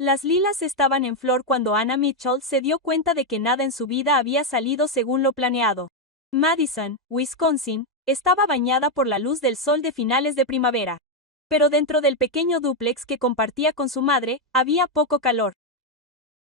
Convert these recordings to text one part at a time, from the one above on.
Las lilas estaban en flor cuando Anna Mitchell se dio cuenta de que nada en su vida había salido según lo planeado. Madison, Wisconsin, estaba bañada por la luz del sol de finales de primavera. Pero dentro del pequeño dúplex que compartía con su madre, había poco calor.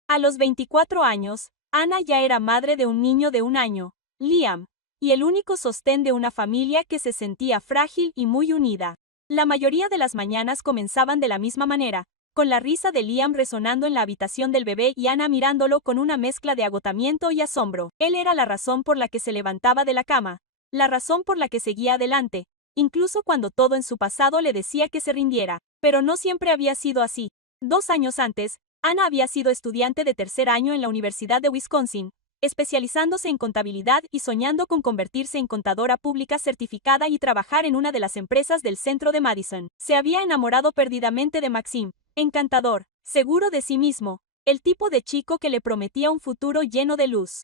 A los 24 años, Anna ya era madre de un niño de 1 año, Liam, y el único sostén de una familia que se sentía frágil y muy unida. La mayoría de las mañanas comenzaban de la misma manera, con la risa de Liam resonando en la habitación del bebé y Anna mirándolo con una mezcla de agotamiento y asombro. Él era la razón por la que se levantaba de la cama, la razón por la que seguía adelante, incluso cuando todo en su pasado le decía que se rindiera. Pero no siempre había sido así. 2 años antes, Anna había sido estudiante de 3er año en la Universidad de Wisconsin, especializándose en contabilidad y soñando con convertirse en contadora pública certificada y trabajar en una de las empresas del centro de Madison. Se había enamorado perdidamente de Maxim, encantador, seguro de sí mismo, el tipo de chico que le prometía un futuro lleno de luz.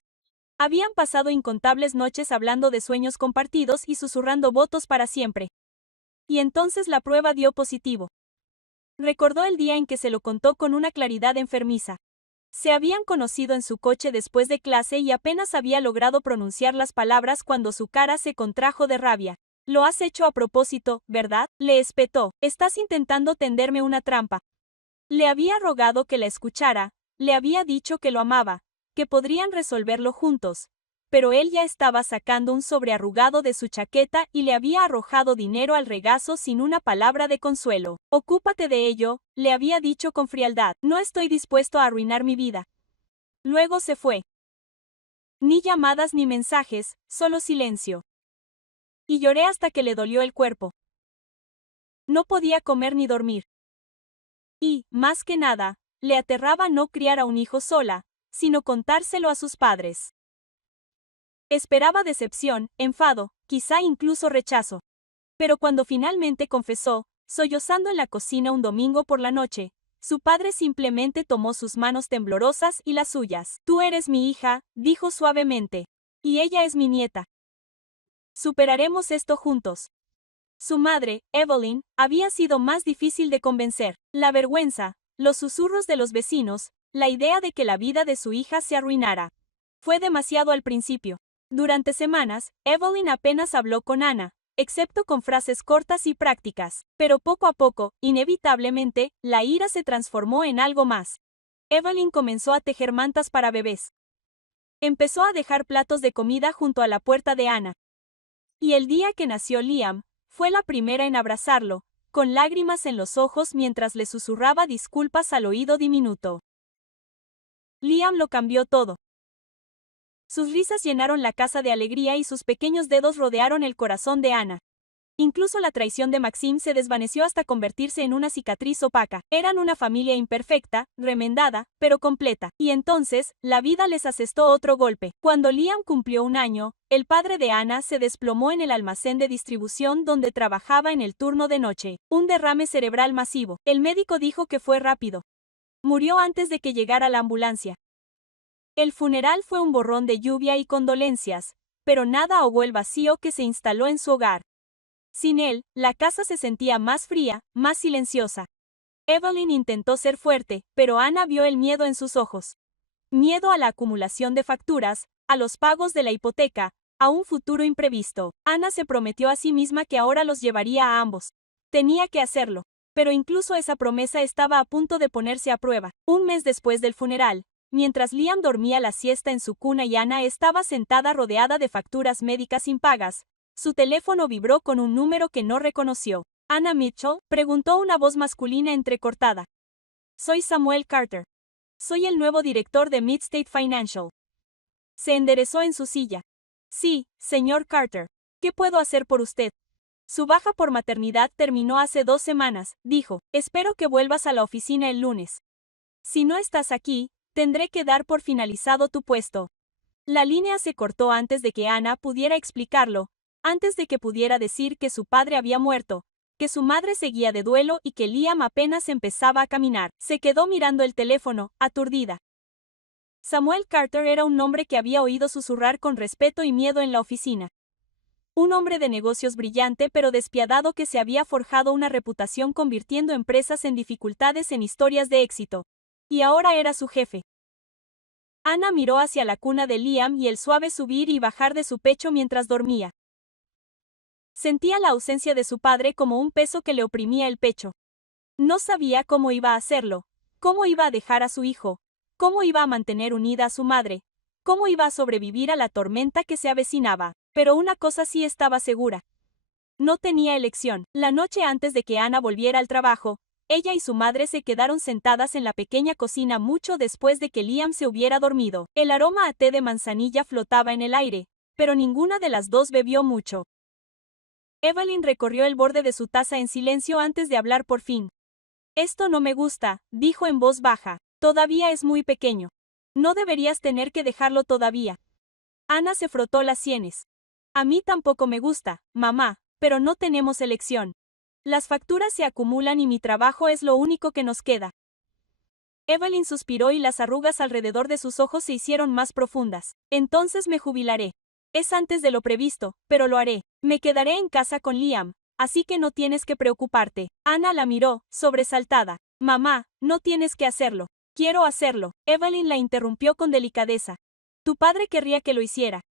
Habían pasado incontables noches hablando de sueños compartidos y susurrando votos para siempre. Y entonces la prueba dio positivo. Recordó el día en que se lo contó con una claridad enfermiza. Se habían conocido en su coche después de clase y apenas había logrado pronunciar las palabras cuando su cara se contrajo de rabia. «Lo has hecho a propósito, ¿verdad?», le espetó. «Estás intentando tenderme una trampa». Le había rogado que la escuchara, le había dicho que lo amaba, que podrían resolverlo juntos. Pero él ya estaba sacando un sobre arrugado de su chaqueta y le había arrojado dinero al regazo sin una palabra de consuelo. «Ocúpate de ello», le había dicho con frialdad. «No estoy dispuesto a arruinar mi vida». Luego se fue. Ni llamadas ni mensajes, solo silencio. Y lloré hasta que le dolió el cuerpo. No podía comer ni dormir. Y, más que nada, le aterraba no criar a un hijo sola, sino contárselo a sus padres. Esperaba decepción, enfado, quizá incluso rechazo. Pero cuando finalmente confesó, sollozando en la cocina un domingo por la noche, su padre simplemente tomó sus manos temblorosas y las suyas. «Tú eres mi hija», dijo suavemente. «Y ella es mi nieta. Superaremos esto juntos». Su madre, Evelyn, había sido más difícil de convencer. La vergüenza, los susurros de los vecinos, la idea de que la vida de su hija se arruinara. Fue demasiado al principio. Durante semanas, Evelyn apenas habló con Anna, excepto con frases cortas y prácticas. Pero poco a poco, inevitablemente, la ira se transformó en algo más. Evelyn comenzó a tejer mantas para bebés. Empezó a dejar platos de comida junto a la puerta de Anna. Y el día que nació Liam, fue la primera en abrazarlo, con lágrimas en los ojos mientras le susurraba disculpas al oído diminuto. Liam lo cambió todo. Sus risas llenaron la casa de alegría y sus pequeños dedos rodearon el corazón de Anna. Incluso la traición de Maxim se desvaneció hasta convertirse en una cicatriz opaca. Eran una familia imperfecta, remendada, pero completa. Y entonces, la vida les asestó otro golpe. Cuando Liam cumplió 1 año, el padre de Anna se desplomó en el almacén de distribución donde trabajaba en el turno de noche. Un derrame cerebral masivo. El médico dijo que fue rápido. Murió antes de que llegara la ambulancia. El funeral fue un borrón de lluvia y condolencias, pero nada ahogó el vacío que se instaló en su hogar. Sin él, la casa se sentía más fría, más silenciosa. Evelyn intentó ser fuerte, pero Anna vio el miedo en sus ojos. Miedo a la acumulación de facturas, a los pagos de la hipoteca, a un futuro imprevisto. Anna se prometió a sí misma que ahora los llevaría a ambos. Tenía que hacerlo. Pero incluso esa promesa estaba a punto de ponerse a prueba. Un mes después del funeral, mientras Liam dormía la siesta en su cuna y Anna estaba sentada rodeada de facturas médicas impagas, su teléfono vibró con un número que no reconoció. «¿Anna Mitchell?», preguntó una voz masculina entrecortada. «Soy Samuel Carter. Soy el nuevo director de Midstate Financial». Se enderezó en su silla. «Sí, señor Carter. ¿Qué puedo hacer por usted?». «Su baja por maternidad terminó hace 2 semanas», dijo. «Espero que vuelvas a la oficina el lunes. Si no estás aquí, tendré que dar por finalizado tu puesto». La línea se cortó antes de que Anna pudiera explicarlo, antes de que pudiera decir que su padre había muerto, que su madre seguía de duelo y que Liam apenas empezaba a caminar. Se quedó mirando el teléfono, aturdida. Samuel Carter era un nombre que había oído susurrar con respeto y miedo en la oficina. Un hombre de negocios brillante pero despiadado que se había forjado una reputación convirtiendo empresas en dificultades en historias de éxito. Y ahora era su jefe. Ana miró hacia la cuna de Liam y el suave subir y bajar de su pecho mientras dormía. Sentía la ausencia de su padre como un peso que le oprimía el pecho. No sabía cómo iba a hacerlo, cómo iba a dejar a su hijo, cómo iba a mantener unida a su madre, cómo iba a sobrevivir a la tormenta que se avecinaba. Pero una cosa sí estaba segura. No tenía elección. La noche antes de que Ana volviera al trabajo, ella y su madre se quedaron sentadas en la pequeña cocina mucho después de que Liam se hubiera dormido. El aroma a té de manzanilla flotaba en el aire, pero ninguna de las dos bebió mucho. Evelyn recorrió el borde de su taza en silencio antes de hablar por fin. Esto no me gusta, dijo en voz baja. Todavía es muy pequeño. No deberías tener que dejarlo todavía. Ana se frotó las sienes. A mí tampoco me gusta, mamá, pero no tenemos elección. Las facturas se acumulan y mi trabajo es lo único que nos queda. Evelyn suspiró y las arrugas alrededor de sus ojos se hicieron más profundas. Entonces me jubilaré. Es antes de lo previsto, pero lo haré. Me quedaré en casa con Liam, así que no tienes que preocuparte. Ana la miró, sobresaltada. Mamá, no tienes que hacerlo. Quiero hacerlo. Evelyn la interrumpió con delicadeza. Tu padre querría que lo hiciera.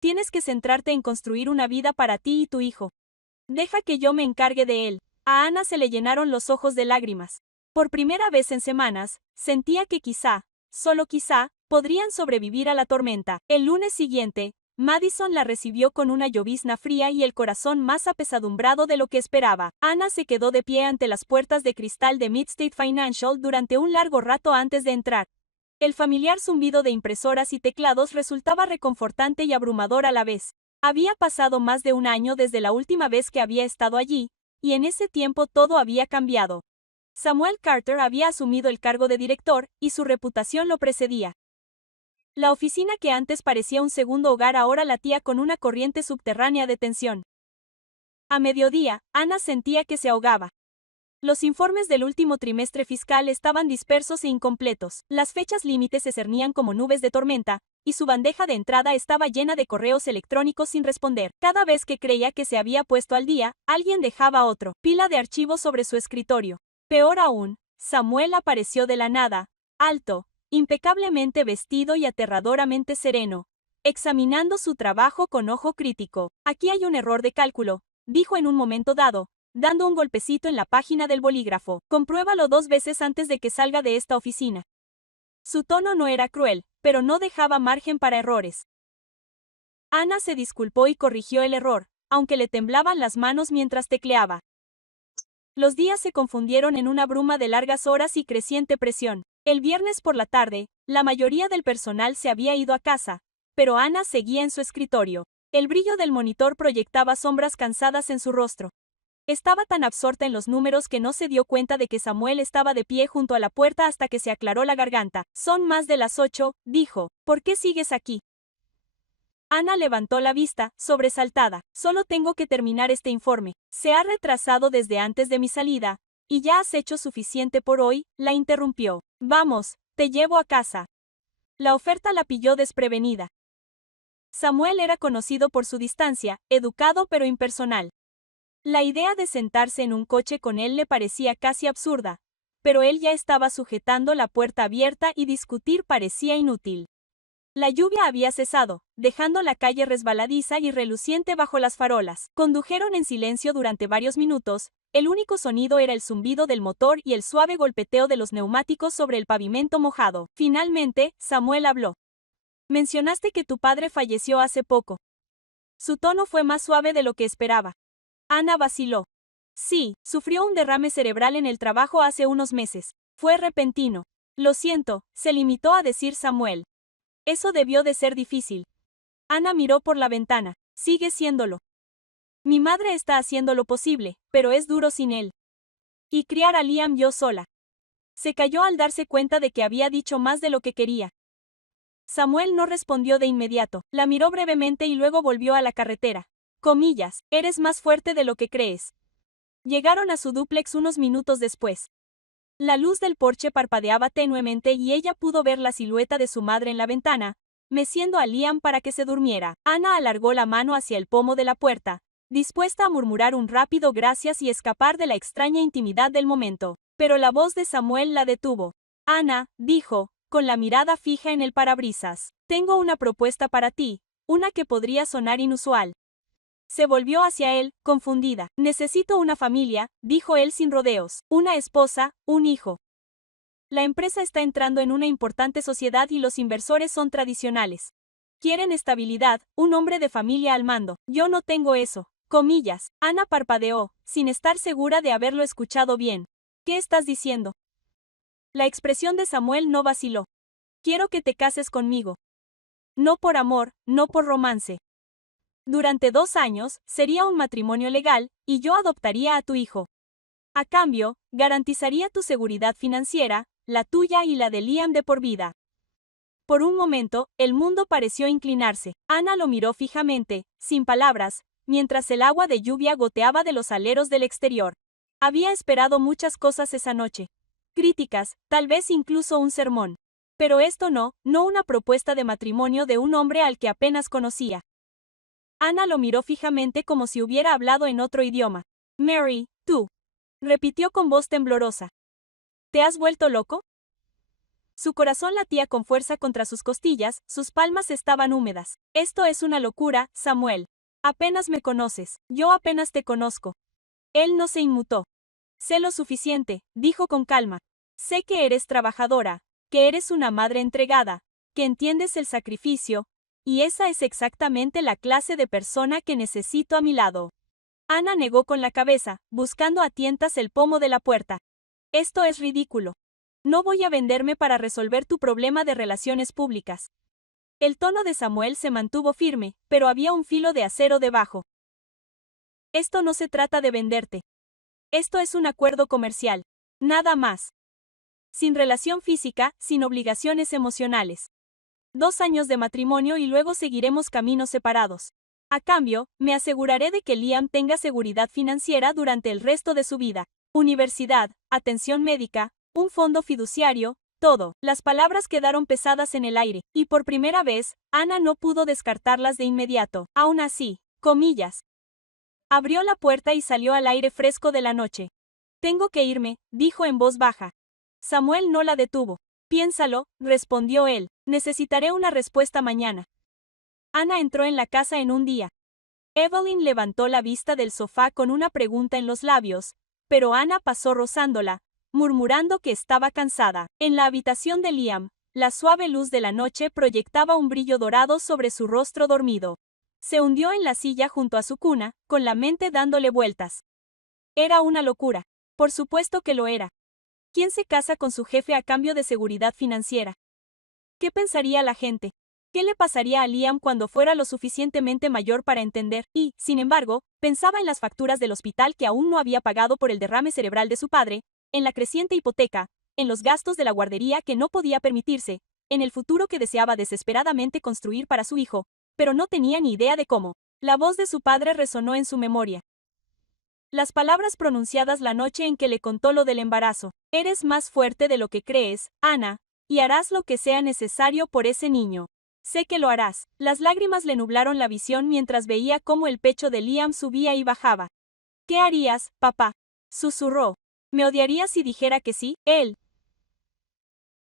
Tienes que centrarte en construir una vida para ti y tu hijo. Deja que yo me encargue de él. A Ana se le llenaron los ojos de lágrimas. Por primera vez en semanas, sentía que quizá, solo quizá, podrían sobrevivir a la tormenta. El lunes siguiente, Madison la recibió con una llovizna fría y el corazón más apesadumbrado de lo que esperaba. Ana se quedó de pie ante las puertas de cristal de Midstate Financial durante un largo rato antes de entrar. El familiar zumbido de impresoras y teclados resultaba reconfortante y abrumador a la vez. Había pasado más de un año desde la última vez que había estado allí, y en ese tiempo todo había cambiado. Samuel Carter había asumido el cargo de director, y su reputación lo precedía. La oficina que antes parecía un segundo hogar ahora latía con una corriente subterránea de tensión. A mediodía, Ana sentía que se ahogaba. Los informes del último trimestre fiscal estaban dispersos e incompletos. Las fechas límites se cernían como nubes de tormenta, y su bandeja de entrada estaba llena de correos electrónicos sin responder. Cada vez que creía que se había puesto al día, alguien dejaba otro pila de archivos sobre su escritorio. Peor aún, Samuel apareció de la nada, alto, impecablemente vestido y aterradoramente sereno, examinando su trabajo con ojo crítico. Aquí hay un error de cálculo, dijo en un momento dado, dando un golpecito en la página del bolígrafo. Compruébalo 2 veces antes de que salga de esta oficina. Su tono no era cruel, pero no dejaba margen para errores. Ana se disculpó y corrigió el error, aunque le temblaban las manos mientras tecleaba. Los días se confundieron en una bruma de largas horas y creciente presión. El viernes por la tarde, la mayoría del personal se había ido a casa, pero Ana seguía en su escritorio. El brillo del monitor proyectaba sombras cansadas en su rostro. Estaba tan absorta en los números que no se dio cuenta de que Samuel estaba de pie junto a la puerta hasta que se aclaró la garganta. Son más de las 8, dijo. ¿Por qué sigues aquí? Ana levantó la vista, sobresaltada. Solo tengo que terminar este informe. Se ha retrasado desde antes de mi salida, y ya has hecho suficiente por hoy, la interrumpió. Vamos, te llevo a casa. La oferta la pilló desprevenida. Samuel era conocido por su distancia, educado pero impersonal. La idea de sentarse en un coche con él le parecía casi absurda, pero él ya estaba sujetando la puerta abierta y discutir parecía inútil. La lluvia había cesado, dejando la calle resbaladiza y reluciente bajo las farolas. Condujeron en silencio durante varios minutos, el único sonido era el zumbido del motor y el suave golpeteo de los neumáticos sobre el pavimento mojado. Finalmente, Samuel habló. Mencionaste que tu padre falleció hace poco. Su tono fue más suave de lo que esperaba. Ana vaciló. Sí, sufrió un derrame cerebral en el trabajo hace unos meses. Fue repentino. Lo siento, se limitó a decir Samuel. Eso debió de ser difícil. Ana miró por la ventana. Sigue siéndolo. Mi madre está haciendo lo posible, pero es duro sin él. Y criar a Liam yo sola. Se calló al darse cuenta de que había dicho más de lo que quería. Samuel no respondió de inmediato. La miró brevemente y luego volvió a la carretera. Comillas, eres más fuerte de lo que crees. Llegaron a su dúplex unos minutos después. La luz del porche parpadeaba tenuemente y ella pudo ver la silueta de su madre en la ventana, meciendo a Liam para que se durmiera. Ana alargó la mano hacia el pomo de la puerta, dispuesta a murmurar un rápido gracias y escapar de la extraña intimidad del momento. Pero la voz de Samuel la detuvo. Ana, dijo, con la mirada fija en el parabrisas. Tengo una propuesta para ti, una que podría sonar inusual. Se volvió hacia él, confundida. Necesito una familia, dijo él sin rodeos. Una esposa, un hijo. La empresa está entrando en una importante sociedad y los inversores son tradicionales. Quieren estabilidad, un hombre de familia al mando. Yo no tengo eso. Comillas. Ana parpadeó, sin estar segura de haberlo escuchado bien. ¿Qué estás diciendo? La expresión de Samuel no vaciló. Quiero que te cases conmigo. No por amor, no por romance. Durante 2 años, sería un matrimonio legal, y yo adoptaría a tu hijo. A cambio, garantizaría tu seguridad financiera, la tuya y la de Liam de por vida. Por un momento, el mundo pareció inclinarse. Ana lo miró fijamente, sin palabras, mientras el agua de lluvia goteaba de los aleros del exterior. Había esperado muchas cosas esa noche. Críticas, tal vez incluso un sermón. Pero esto no una propuesta de matrimonio de un hombre al que apenas conocía. Ana lo miró fijamente como si hubiera hablado en otro idioma. Mary, tú. Repitió con voz temblorosa. ¿Te has vuelto loco? Su corazón latía con fuerza contra sus costillas, sus palmas estaban húmedas. Esto es una locura, Samuel. Apenas me conoces, yo apenas te conozco. Él no se inmutó. Sé lo suficiente, dijo con calma. Sé que eres trabajadora, que eres una madre entregada, que entiendes el sacrificio, y esa es exactamente la clase de persona que necesito a mi lado. Ana negó con la cabeza, buscando a tientas el pomo de la puerta. Esto es ridículo. No voy a venderme para resolver tu problema de relaciones públicas. El tono de Samuel se mantuvo firme, pero había un filo de acero debajo. Esto no se trata de venderte. Esto es un acuerdo comercial. Nada más. Sin relación física, sin obligaciones emocionales. 2 años de matrimonio y luego seguiremos caminos separados. A cambio, me aseguraré de que Liam tenga seguridad financiera durante el resto de su vida. Universidad, atención médica, un fondo fiduciario, todo. Las palabras quedaron pesadas en el aire, y por primera vez, Ana no pudo descartarlas de inmediato. Aún así, comillas. Abrió la puerta y salió al aire fresco de la noche. Tengo que irme, dijo en voz baja. Samuel no la detuvo. Piénsalo, respondió él. Necesitaré una respuesta mañana. Ana entró en la casa en un día. Evelyn levantó la vista del sofá con una pregunta en los labios, pero Ana pasó rozándola, murmurando que estaba cansada. En la habitación de Liam, la suave luz de la noche proyectaba un brillo dorado sobre su rostro dormido. Se hundió en la silla junto a su cuna, con la mente dándole vueltas. Era una locura. Por supuesto que lo era. ¿Quién se casa con su jefe a cambio de seguridad financiera? ¿Qué pensaría la gente? ¿Qué le pasaría a Liam cuando fuera lo suficientemente mayor para entender? Y, sin embargo, pensaba en las facturas del hospital que aún no había pagado por el derrame cerebral de su padre, en la creciente hipoteca, en los gastos de la guardería que no podía permitirse, en el futuro que deseaba desesperadamente construir para su hijo, pero no tenía ni idea de cómo. La voz de su padre resonó en su memoria. Las palabras pronunciadas la noche en que le contó lo del embarazo. Eres más fuerte de lo que crees, Ana, y harás lo que sea necesario por ese niño. Sé que lo harás. Las lágrimas le nublaron la visión mientras veía cómo el pecho de Liam subía y bajaba. ¿Qué harías, papá? Susurró. ¿Me odiarías si dijera que sí? Él.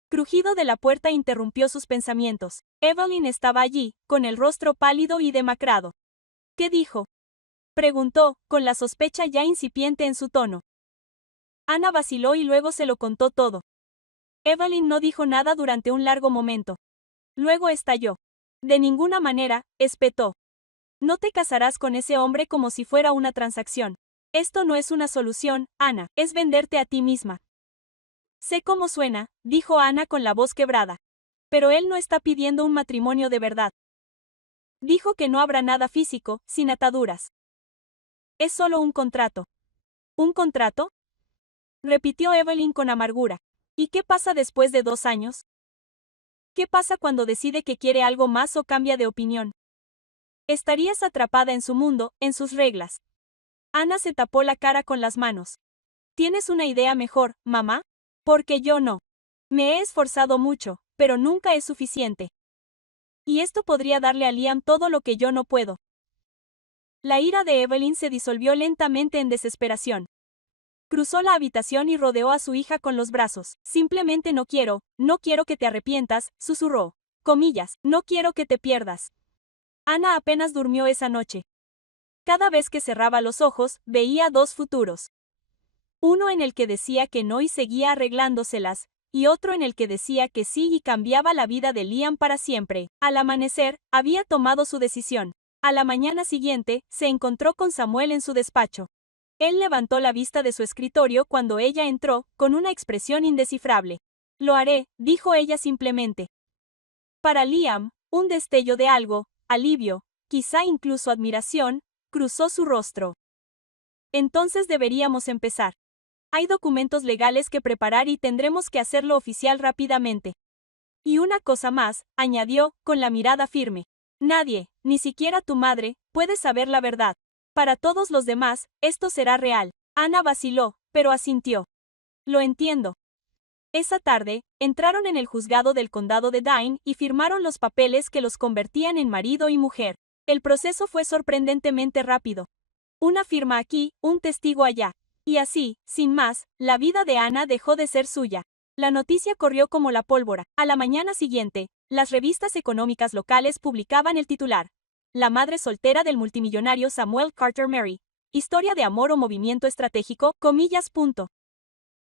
Crujido de la puerta interrumpió sus pensamientos. Evelyn estaba allí, con el rostro pálido y demacrado. ¿Qué dijo? Preguntó, con la sospecha ya incipiente en su tono. Ana vaciló y luego se lo contó todo. Evelyn no dijo nada durante un largo momento. Luego estalló. De ninguna manera, espetó. No te casarás con ese hombre como si fuera una transacción. Esto no es una solución, Ana, es venderte a ti misma. Sé cómo suena, dijo Ana con la voz quebrada. Pero él no está pidiendo un matrimonio de verdad. Dijo que no habrá nada físico, sin ataduras. Es solo un contrato. ¿Un contrato? Repitió Evelyn con amargura. ¿Y qué pasa después de 2 años? ¿Qué pasa cuando decide que quiere algo más o cambia de opinión? Estarías atrapada en su mundo, en sus reglas. Ana se tapó la cara con las manos. ¿Tienes una idea mejor, mamá? Porque yo no. Me he esforzado mucho, pero nunca es suficiente. Y esto podría darle a Liam todo lo que yo no puedo. La ira de Evelyn se disolvió lentamente en desesperación. Cruzó la habitación y rodeó a su hija con los brazos. Simplemente no quiero que te arrepientas, susurró. Comillas, no quiero que te pierdas. Ana apenas durmió esa noche. Cada vez que cerraba los ojos, veía dos futuros. Uno en el que decía que no y seguía arreglándoselas, y otro en el que decía que sí y cambiaba la vida de Liam para siempre. Al amanecer, había tomado su decisión. A la mañana siguiente, se encontró con Samuel en su despacho. Él levantó la vista de su escritorio cuando ella entró, con una expresión indescifrable. Lo haré, dijo ella simplemente. Para Liam, un destello de algo, alivio, quizá incluso admiración, cruzó su rostro. Entonces deberíamos empezar. Hay documentos legales que preparar y tendremos que hacerlo oficial rápidamente. Y una cosa más, añadió, con la mirada firme. Nadie, ni siquiera tu madre, puede saber la verdad. Para todos los demás, esto será real. Ana vaciló, pero asintió. Lo entiendo. Esa tarde, entraron en el juzgado del condado de Dane y firmaron los papeles que los convertían en marido y mujer. El proceso fue sorprendentemente rápido. Una firma aquí, un testigo allá. Y así, sin más, la vida de Ana dejó de ser suya. La noticia corrió como la pólvora. A la mañana siguiente, las revistas económicas locales publicaban el titular. La madre soltera del multimillonario Samuel Carter Mary. Historia de amor o movimiento estratégico, comillas.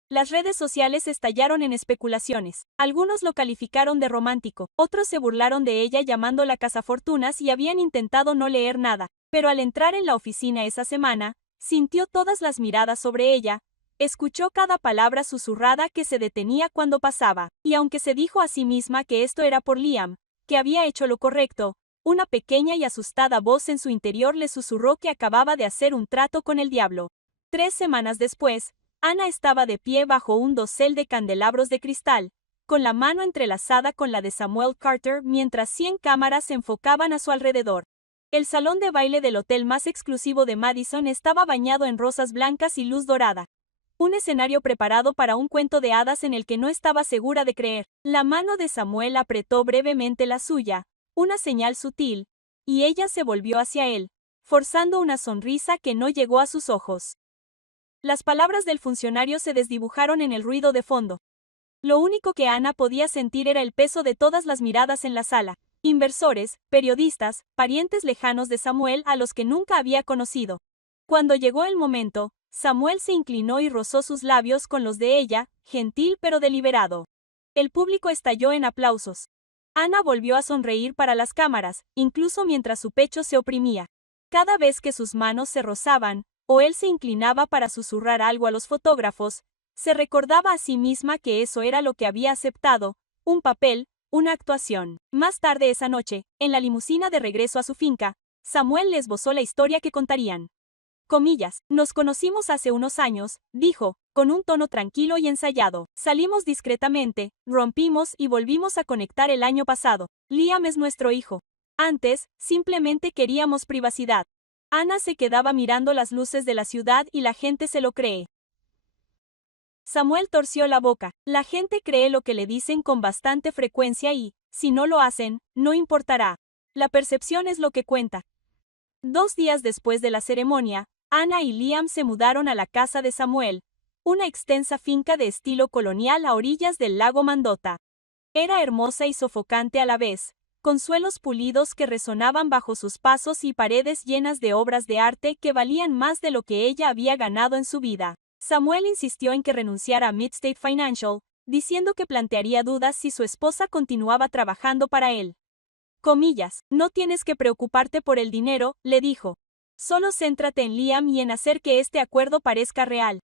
Las redes sociales estallaron en especulaciones. Algunos lo calificaron de romántico, otros se burlaron de ella llamándola cazafortunas y habían intentado no leer nada. Pero al entrar en la oficina esa semana, sintió todas las miradas sobre ella, escuchó cada palabra susurrada que se detenía cuando pasaba, y aunque se dijo a sí misma que esto era por Liam, que había hecho lo correcto, una pequeña y asustada voz en su interior le susurró que acababa de hacer un trato con el diablo. 3 semanas después, Ana estaba de pie bajo un dosel de candelabros de cristal, con la mano entrelazada con la de Samuel Carter mientras 100 cámaras se enfocaban a su alrededor. El salón de baile del hotel más exclusivo de Madison estaba bañado en rosas blancas y luz dorada. Un escenario preparado para un cuento de hadas en el que no estaba segura de creer. La mano de Samuel apretó brevemente la suya, una señal sutil, y ella se volvió hacia él, forzando una sonrisa que no llegó a sus ojos. Las palabras del funcionario se desdibujaron en el ruido de fondo. Lo único que Ana podía sentir era el peso de todas las miradas en la sala. Inversores, periodistas, parientes lejanos de Samuel a los que nunca había conocido. Cuando llegó el momento, Samuel se inclinó y rozó sus labios con los de ella, gentil pero deliberado. El público estalló en aplausos. Ana volvió a sonreír para las cámaras, incluso mientras su pecho se oprimía. Cada vez que sus manos se rozaban, o él se inclinaba para susurrar algo a los fotógrafos, se recordaba a sí misma que eso era lo que había aceptado, un papel, una actuación. Más tarde esa noche, en la limusina de regreso a su finca, Samuel le esbozó la historia que contarían. Comillas, nos conocimos hace unos años, dijo, con un tono tranquilo y ensayado. Salimos discretamente, rompimos y volvimos a conectar el año pasado. Liam es nuestro hijo. Antes, simplemente queríamos privacidad. Ana se quedaba mirando las luces de la ciudad y la gente se lo cree. Samuel torció la boca. La gente cree lo que le dicen con bastante frecuencia y, si no lo hacen, no importará. La percepción es lo que cuenta. 2 días después de la ceremonia, Ana y Liam se mudaron a la casa de Samuel, una extensa finca de estilo colonial a orillas del lago Mandota. Era hermosa y sofocante a la vez, con suelos pulidos que resonaban bajo sus pasos y paredes llenas de obras de arte que valían más de lo que ella había ganado en su vida. Samuel insistió en que renunciara a Midstate Financial, diciendo que plantearía dudas si su esposa continuaba trabajando para él. Comillas, no tienes que preocuparte por el dinero, le dijo. Solo céntrate en Liam y en hacer que este acuerdo parezca real.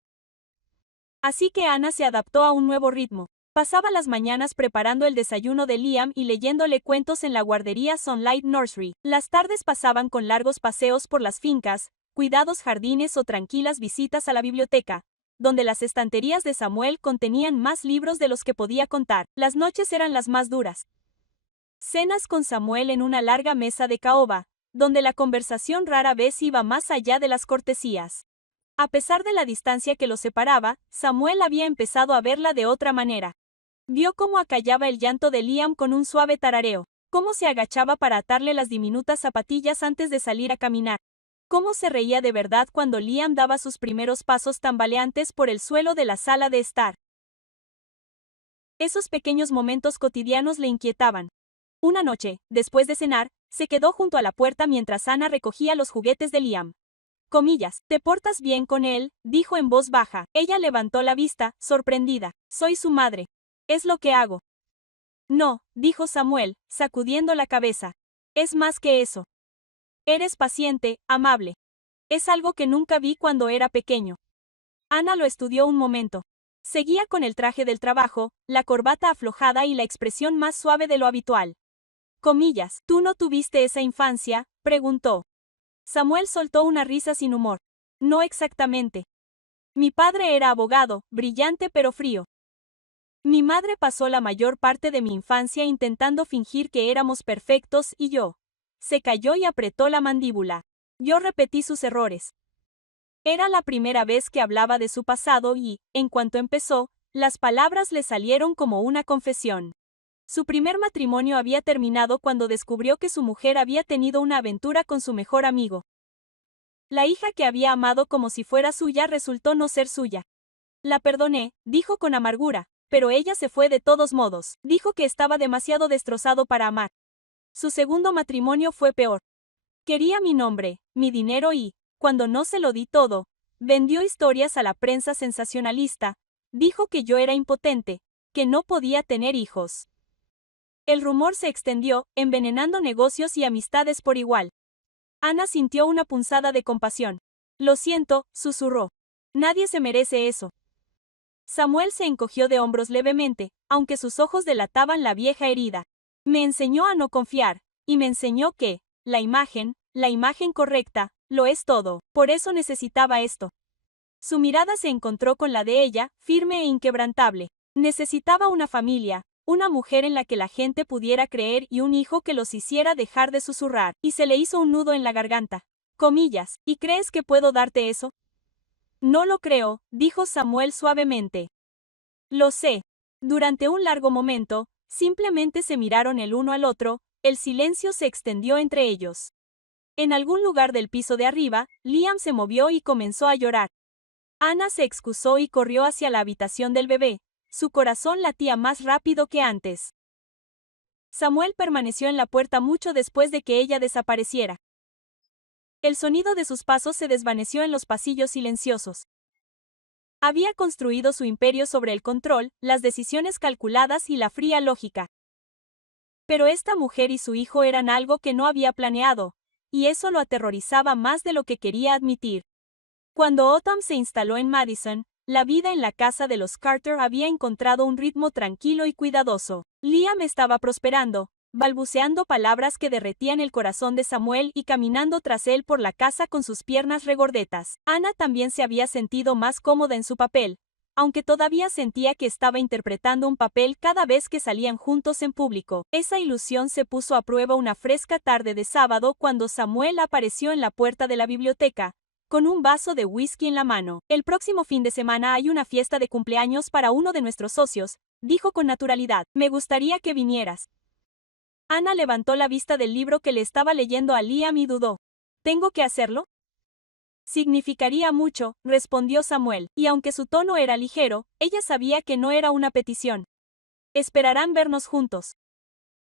Así que Ana se adaptó a un nuevo ritmo. Pasaba las mañanas preparando el desayuno de Liam y leyéndole cuentos en la guardería Sunlight Nursery. Las tardes pasaban con largos paseos por las fincas, cuidados jardines o tranquilas visitas a la biblioteca, donde las estanterías de Samuel contenían más libros de los que podía contar. Las noches eran las más duras. Cenas con Samuel en una larga mesa de caoba, donde la conversación rara vez iba más allá de las cortesías. A pesar de la distancia que los separaba, Samuel había empezado a verla de otra manera. Vio cómo acallaba el llanto de Liam con un suave tarareo, cómo se agachaba para atarle las diminutas zapatillas antes de salir a caminar. Cómo se reía de verdad cuando Liam daba sus primeros pasos tambaleantes por el suelo de la sala de estar. Esos pequeños momentos cotidianos le inquietaban. Una noche, después de cenar, se quedó junto a la puerta mientras Anna recogía los juguetes de Liam. Comillas, ¿te portas bien con él?, dijo en voz baja. Ella levantó la vista, sorprendida. Soy su madre. Es lo que hago. No, dijo Samuel, sacudiendo la cabeza. Es más que eso. Eres paciente, amable. Es algo que nunca vi cuando era pequeño. Anna lo estudió un momento. Seguía con el traje del trabajo, la corbata aflojada y la expresión más suave de lo habitual. Comillas, ¿tú no tuviste esa infancia?, preguntó. Samuel soltó una risa sin humor. No exactamente. Mi padre era abogado, brillante pero frío. Mi madre pasó la mayor parte de mi infancia intentando fingir que éramos perfectos y yo. Se calló y apretó la mandíbula. Yo repetí sus errores. Era la primera vez que hablaba de su pasado y, en cuanto empezó, las palabras le salieron como una confesión. Su primer matrimonio había terminado cuando descubrió que su mujer había tenido una aventura con su mejor amigo. La hija que había amado como si fuera suya resultó no ser suya. La perdoné, dijo con amargura, pero ella se fue de todos modos. Dijo que estaba demasiado destrozado para amar. Su segundo matrimonio fue peor. Quería mi nombre, mi dinero y, cuando no se lo di todo, vendió historias a la prensa sensacionalista, dijo que yo era impotente, que no podía tener hijos. El rumor se extendió, envenenando negocios y amistades por igual. Anna sintió una punzada de compasión. Lo siento, susurró. Nadie se merece eso. Samuel se encogió de hombros levemente, aunque sus ojos delataban la vieja herida. Me enseñó a no confiar, y me enseñó que, la imagen correcta, lo es todo. Por eso necesitaba esto. Su mirada se encontró con la de ella, firme e inquebrantable. Necesitaba una familia, una mujer en la que la gente pudiera creer y un hijo que los hiciera dejar de susurrar, y se le hizo un nudo en la garganta. Comillas, ¿y crees que puedo darte eso? No lo creo, dijo Samuel suavemente. Lo sé. Durante un largo momento, simplemente se miraron el uno al otro, el silencio se extendió entre ellos. En algún lugar del piso de arriba, Liam se movió y comenzó a llorar. Anna se excusó y corrió hacia la habitación del bebé. Su corazón latía más rápido que antes. Samuel permaneció en la puerta mucho después de que ella desapareciera. El sonido de sus pasos se desvaneció en los pasillos silenciosos. Había construido su imperio sobre el control, las decisiones calculadas y la fría lógica. Pero esta mujer y su hijo eran algo que no había planeado, y eso lo aterrorizaba más de lo que quería admitir. Cuando Autumn se instaló en Madison, la vida en la casa de los Carter había encontrado un ritmo tranquilo y cuidadoso. Liam estaba prosperando, balbuceando palabras que derretían el corazón de Samuel y caminando tras él por la casa con sus piernas regordetas. Anna también se había sentido más cómoda en su papel, aunque todavía sentía que estaba interpretando un papel cada vez que salían juntos en público. Esa ilusión se puso a prueba una fresca tarde de sábado cuando Samuel apareció en la puerta de la biblioteca, con un vaso de whisky en la mano. El próximo fin de semana hay una fiesta de cumpleaños para uno de nuestros socios, dijo con naturalidad. Me gustaría que vinieras. Anna levantó la vista del libro que le estaba leyendo a Liam y dudó. ¿Tengo que hacerlo? Significaría mucho, respondió Samuel, y aunque su tono era ligero, ella sabía que no era una petición. Esperarán vernos juntos.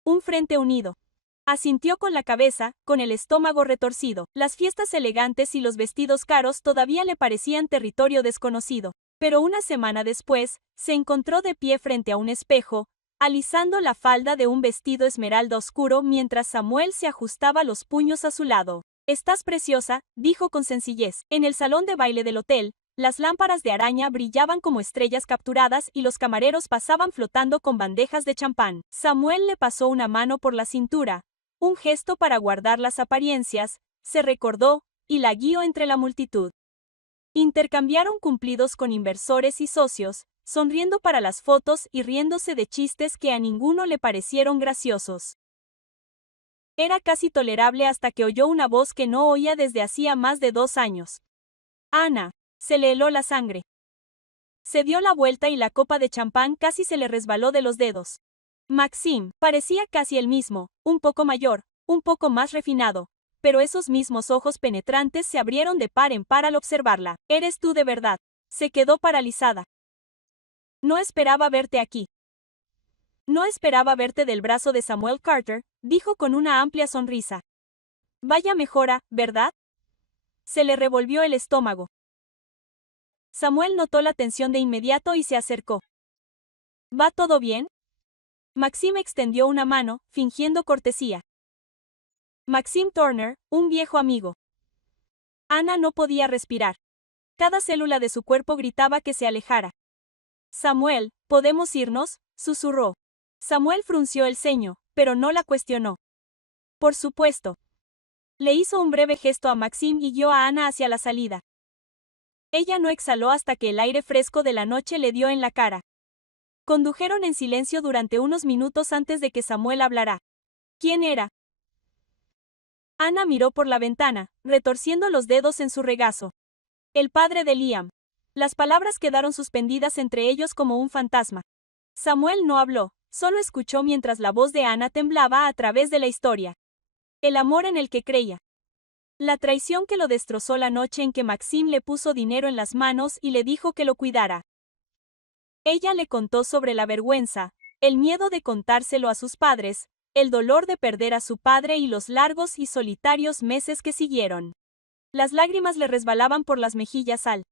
Un frente unido. Asintió con la cabeza, con el estómago retorcido. Las fiestas elegantes y los vestidos caros todavía le parecían territorio desconocido. Pero una semana después, se encontró de pie frente a un espejo, alisando la falda de un vestido esmeralda oscuro mientras Samuel se ajustaba los puños a su lado. Estás preciosa, dijo con sencillez. En el salón de baile del hotel, las lámparas de araña brillaban como estrellas capturadas y los camareros pasaban flotando con bandejas de champán. Samuel le pasó una mano por la cintura, un gesto para guardar las apariencias, se recordó, y la guió entre la multitud. Intercambiaron cumplidos con inversores y socios, sonriendo para las fotos y riéndose de chistes que a ninguno le parecieron graciosos. Era casi tolerable hasta que oyó una voz que no oía desde hacía más de 2 años. Ana. Se le heló la sangre. Se dio la vuelta y la copa de champán casi se le resbaló de los dedos. Maxim parecía casi el mismo, un poco mayor, un poco más refinado, pero esos mismos ojos penetrantes se abrieron de par en par al observarla. ¿Eres tú de verdad? Se quedó paralizada. No esperaba verte aquí. No esperaba verte del brazo de Samuel Carter, dijo con una amplia sonrisa. Vaya mejora, ¿verdad? Se le revolvió el estómago. Samuel notó la tensión de inmediato y se acercó. ¿Va todo bien? Maxim extendió una mano, fingiendo cortesía. Maxim Turner, un viejo amigo. Ana no podía respirar. Cada célula de su cuerpo gritaba que se alejara. Samuel, ¿podemos irnos?, susurró. Samuel frunció el ceño, pero no la cuestionó. Por supuesto. Le hizo un breve gesto a Maxim y guió a Ana hacia la salida. Ella no exhaló hasta que el aire fresco de la noche le dio en la cara. Condujeron en silencio durante unos minutos antes de que Samuel hablara. ¿Quién era? Ana miró por la ventana, retorciendo los dedos en su regazo. El padre de Liam. Las palabras quedaron suspendidas entre ellos como un fantasma. Samuel no habló, solo escuchó mientras la voz de Ana temblaba a través de la historia. El amor en el que creía. La traición que lo destrozó la noche en que Maxim le puso dinero en las manos y le dijo que lo cuidara. Ella le contó sobre la vergüenza, el miedo de contárselo a sus padres, el dolor de perder a su padre y los largos y solitarios meses que siguieron. Las lágrimas le resbalaban por las mejillas al.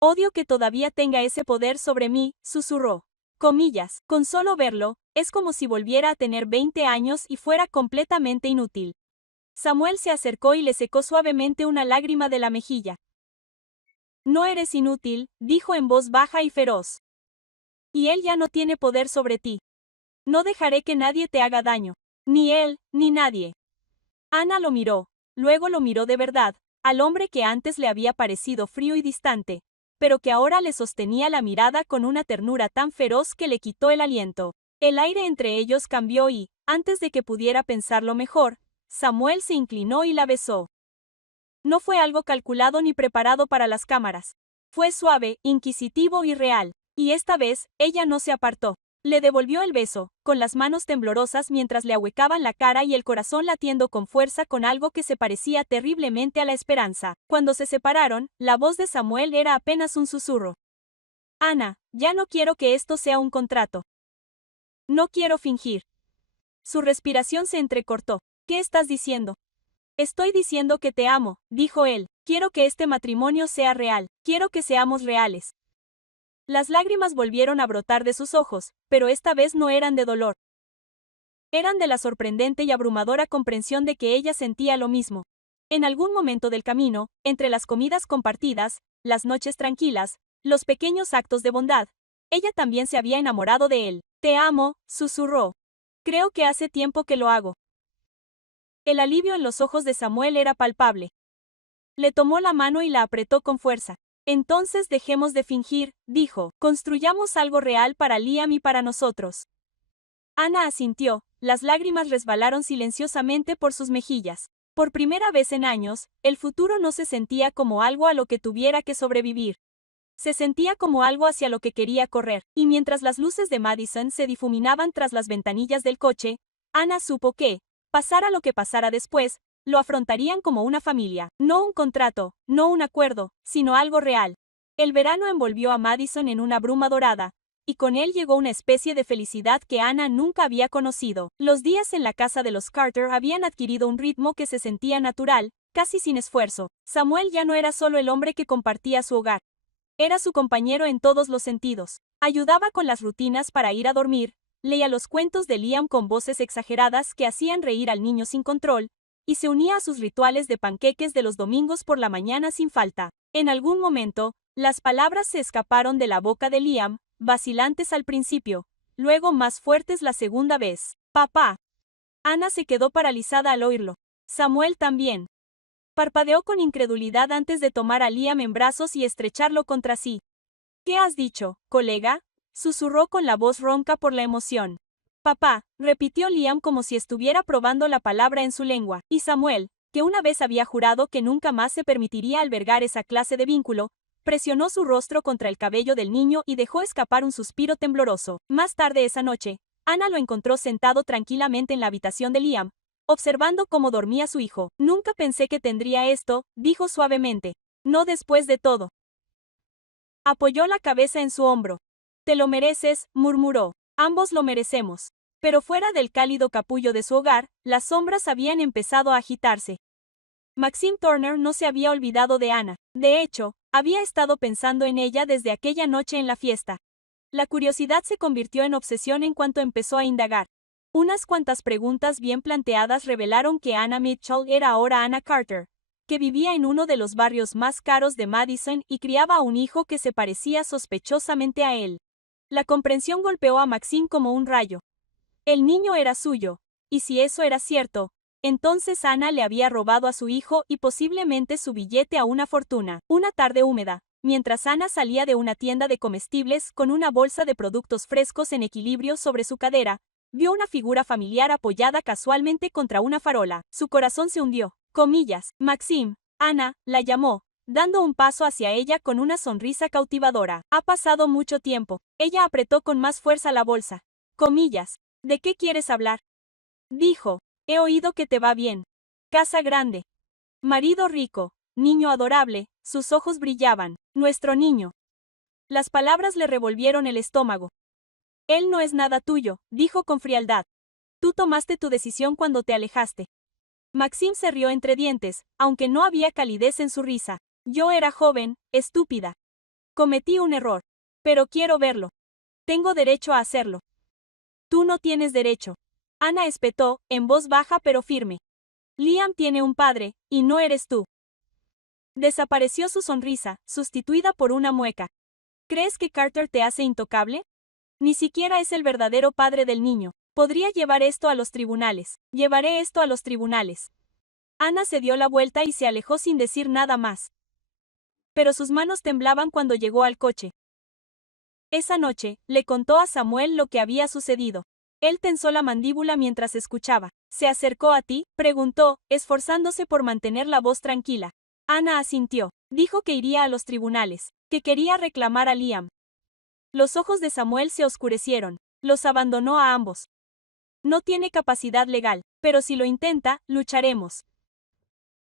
Odio que todavía tenga ese poder sobre mí, susurró. Comillas, con solo verlo, es como si volviera a tener 20 años y fuera completamente inútil. Samuel se acercó y le secó suavemente una lágrima de la mejilla. No eres inútil, dijo en voz baja y feroz. Y él ya no tiene poder sobre ti. No dejaré que nadie te haga daño. Ni él, ni nadie. Ana lo miró, luego lo miró de verdad, al hombre que antes le había parecido frío y distante, pero que ahora le sostenía la mirada con una ternura tan feroz que le quitó el aliento. El aire entre ellos cambió y, antes de que pudiera pensarlo mejor, Samuel se inclinó y la besó. No fue algo calculado ni preparado para las cámaras. Fue suave, inquisitivo y real. Y esta vez, ella no se apartó. Le devolvió el beso, con las manos temblorosas mientras le ahuecaban la cara y el corazón latiendo con fuerza con algo que se parecía terriblemente a la esperanza. Cuando se separaron, la voz de Samuel era apenas un susurro. Ana, ya no quiero que esto sea un contrato. No quiero fingir. Su respiración se entrecortó. ¿Qué estás diciendo? Estoy diciendo que te amo, dijo él. Quiero que este matrimonio sea real. Quiero que seamos reales. Las lágrimas volvieron a brotar de sus ojos, pero esta vez no eran de dolor. Eran de la sorprendente y abrumadora comprensión de que ella sentía lo mismo. En algún momento del camino, entre las comidas compartidas, las noches tranquilas, los pequeños actos de bondad, ella también se había enamorado de él. Te amo, susurró. Creo que hace tiempo que lo hago. El alivio en los ojos de Samuel era palpable. Le tomó la mano y la apretó con fuerza. Entonces dejemos de fingir, dijo, construyamos algo real para Liam y para nosotros. Ana asintió, las lágrimas resbalaron silenciosamente por sus mejillas. Por primera vez en años, el futuro no se sentía como algo a lo que tuviera que sobrevivir. Se sentía como algo hacia lo que quería correr, y mientras las luces de Madison se difuminaban tras las ventanillas del coche, Ana supo que, pasara lo que pasara después, lo afrontarían como una familia, no un contrato, no un acuerdo, sino algo real. El verano envolvió a Madison en una bruma dorada, y con él llegó una especie de felicidad que Ana nunca había conocido. Los días en la casa de los Carter habían adquirido un ritmo que se sentía natural, casi sin esfuerzo. Samuel ya no era solo el hombre que compartía su hogar. Era su compañero en todos los sentidos. Ayudaba con las rutinas para ir a dormir, leía los cuentos de Liam con voces exageradas que hacían reír al niño sin control, y se unía a sus rituales de panqueques de los domingos por la mañana sin falta. En algún momento, las palabras se escaparon de la boca de Liam, vacilantes al principio, luego más fuertes la segunda vez. Papá. Ana se quedó paralizada al oírlo. Samuel también. Parpadeó con incredulidad antes de tomar a Liam en brazos y estrecharlo contra sí. ¿Qué has dicho, colega?, susurró con la voz ronca por la emoción. Papá, repitió Liam como si estuviera probando la palabra en su lengua, y Samuel, que una vez había jurado que nunca más se permitiría albergar esa clase de vínculo, presionó su rostro contra el cabello del niño y dejó escapar un suspiro tembloroso. Más tarde esa noche, Ana lo encontró sentado tranquilamente en la habitación de Liam, observando cómo dormía su hijo. Nunca pensé que tendría esto, dijo suavemente. No después de todo. Apoyó la cabeza en su hombro. Te lo mereces, murmuró. Ambos lo merecemos. Pero fuera del cálido capullo de su hogar, las sombras habían empezado a agitarse. Maxine Turner no se había olvidado de Anna. De hecho, había estado pensando en ella desde aquella noche en la fiesta. La curiosidad se convirtió en obsesión en cuanto empezó a indagar. Unas cuantas preguntas bien planteadas revelaron que Anna Mitchell era ahora Anna Carter, que vivía en uno de los barrios más caros de Madison y criaba a un hijo que se parecía sospechosamente a él. La comprensión golpeó a Maxine como un rayo. El niño era suyo, y si eso era cierto, entonces Anna le había robado a su hijo y posiblemente su billete a una fortuna. Una tarde húmeda, mientras Anna salía de una tienda de comestibles con una bolsa de productos frescos en equilibrio sobre su cadera, vio una figura familiar apoyada casualmente contra una farola. Su corazón se hundió. Comillas. Maxime, Anna, la llamó, dando un paso hacia ella con una sonrisa cautivadora. Ha pasado mucho tiempo. Ella apretó con más fuerza la bolsa. Comillas. ¿De qué quieres hablar? Dijo. He oído que te va bien. Casa grande. Marido rico. Niño adorable. Sus ojos brillaban. Nuestro niño. Las palabras le revolvieron el estómago. Él no es nada tuyo, dijo con frialdad. Tú tomaste tu decisión cuando te alejaste. Maxime se rió entre dientes, aunque no había calidez en su risa. Yo era joven, estúpida. Cometí un error. Pero quiero verlo. Tengo derecho a hacerlo. Tú no tienes derecho. Anna espetó, en voz baja pero firme. Liam tiene un padre, y no eres tú. Desapareció su sonrisa, sustituida por una mueca. ¿Crees que Carter te hace intocable? Ni siquiera es el verdadero padre del niño. Podría llevar esto a los tribunales. Llevaré esto a los tribunales. Anna se dio la vuelta y se alejó sin decir nada más. Pero sus manos temblaban cuando llegó al coche. Esa noche, le contó a Samuel lo que había sucedido. Él tensó la mandíbula mientras escuchaba. ¿Se acercó a ti?, preguntó, esforzándose por mantener la voz tranquila. Anna asintió. Dijo que iría a los tribunales, que quería reclamar a Liam. Los ojos de Samuel se oscurecieron. Los abandonó a ambos. No tiene capacidad legal, pero si lo intenta, lucharemos.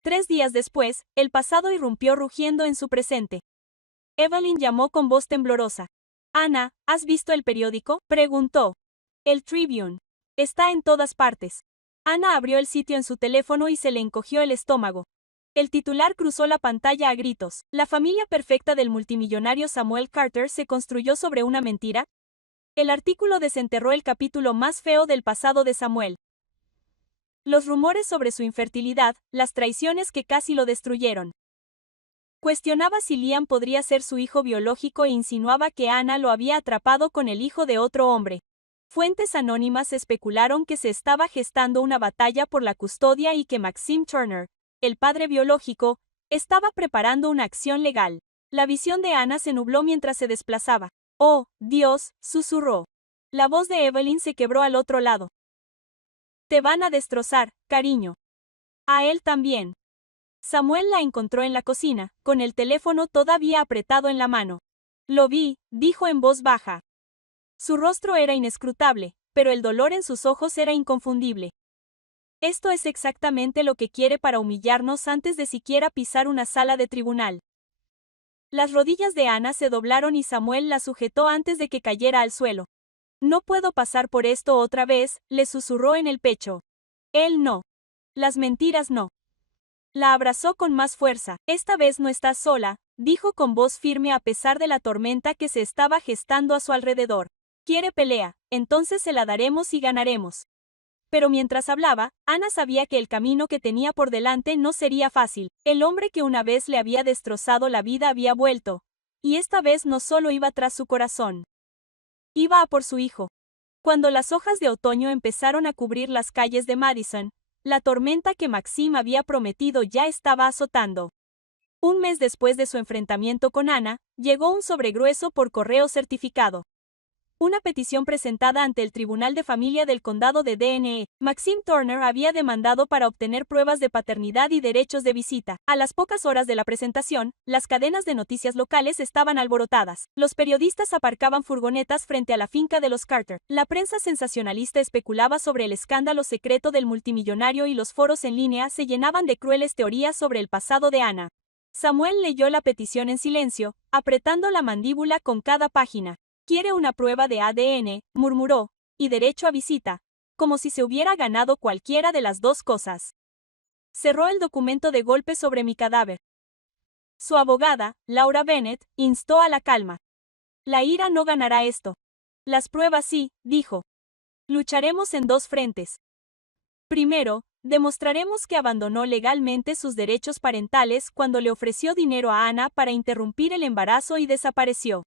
3 días después, el pasado irrumpió rugiendo en su presente. Evelyn llamó con voz temblorosa. Anna, ¿has visto el periódico?, preguntó. El Tribune. Está en todas partes. Anna abrió el sitio en su teléfono y se le encogió el estómago. El titular cruzó la pantalla a gritos. ¿La familia perfecta del multimillonario Samuel Carter se construyó sobre una mentira? El artículo desenterró el capítulo más feo del pasado de Samuel. Los rumores sobre su infertilidad, las traiciones que casi lo destruyeron. Cuestionaba si Liam podría ser su hijo biológico e insinuaba que Anna lo había atrapado con el hijo de otro hombre. Fuentes anónimas especularon que se estaba gestando una batalla por la custodia y que Maxime Turner, el padre biológico, estaba preparando una acción legal. La visión de Anna se nubló mientras se desplazaba. «Oh, Dios», susurró. La voz de Evelyn se quebró al otro lado. «Te van a destrozar, cariño. A él también». Samuel la encontró en la cocina, con el teléfono todavía apretado en la mano. «Lo vi», dijo en voz baja. Su rostro era inescrutable, pero el dolor en sus ojos era inconfundible. Esto es exactamente lo que quiere para humillarnos antes de siquiera pisar una sala de tribunal. Las rodillas de Anna se doblaron y Samuel la sujetó antes de que cayera al suelo. No puedo pasar por esto otra vez, le susurró en el pecho. Él no. Las mentiras no. La abrazó con más fuerza. Esta vez no estás sola, dijo con voz firme a pesar de la tormenta que se estaba gestando a su alrededor. Quiere pelea, entonces se la daremos y ganaremos. Pero mientras hablaba, Anna sabía que el camino que tenía por delante no sería fácil. El hombre que una vez le había destrozado la vida había vuelto. Y esta vez no solo iba tras su corazón. Iba a por su hijo. Cuando las hojas de otoño empezaron a cubrir las calles de Madison, la tormenta que Maxime había prometido ya estaba azotando. Un mes después de su enfrentamiento con Anna, llegó un sobre grueso por correo certificado. Una petición presentada ante el Tribunal de Familia del Condado de D.N.E. Maxine Turner había demandado para obtener pruebas de paternidad y derechos de visita. A las pocas horas de la presentación, las cadenas de noticias locales estaban alborotadas. Los periodistas aparcaban furgonetas frente a la finca de los Carter. La prensa sensacionalista especulaba sobre el escándalo secreto del multimillonario y los foros en línea se llenaban de crueles teorías sobre el pasado de Anna. Samuel leyó la petición en silencio, apretando la mandíbula con cada página. «Quiere una prueba de ADN», murmuró, «y derecho a visita», como si se hubiera ganado cualquiera de las dos cosas. Cerró el documento de golpe sobre mi cadáver. Su abogada, Laura Bennett, instó a la calma. «La ira no ganará esto. Las pruebas sí», dijo. «Lucharemos en dos frentes. Primero, demostraremos que abandonó legalmente sus derechos parentales cuando le ofreció dinero a Anna para interrumpir el embarazo y desapareció.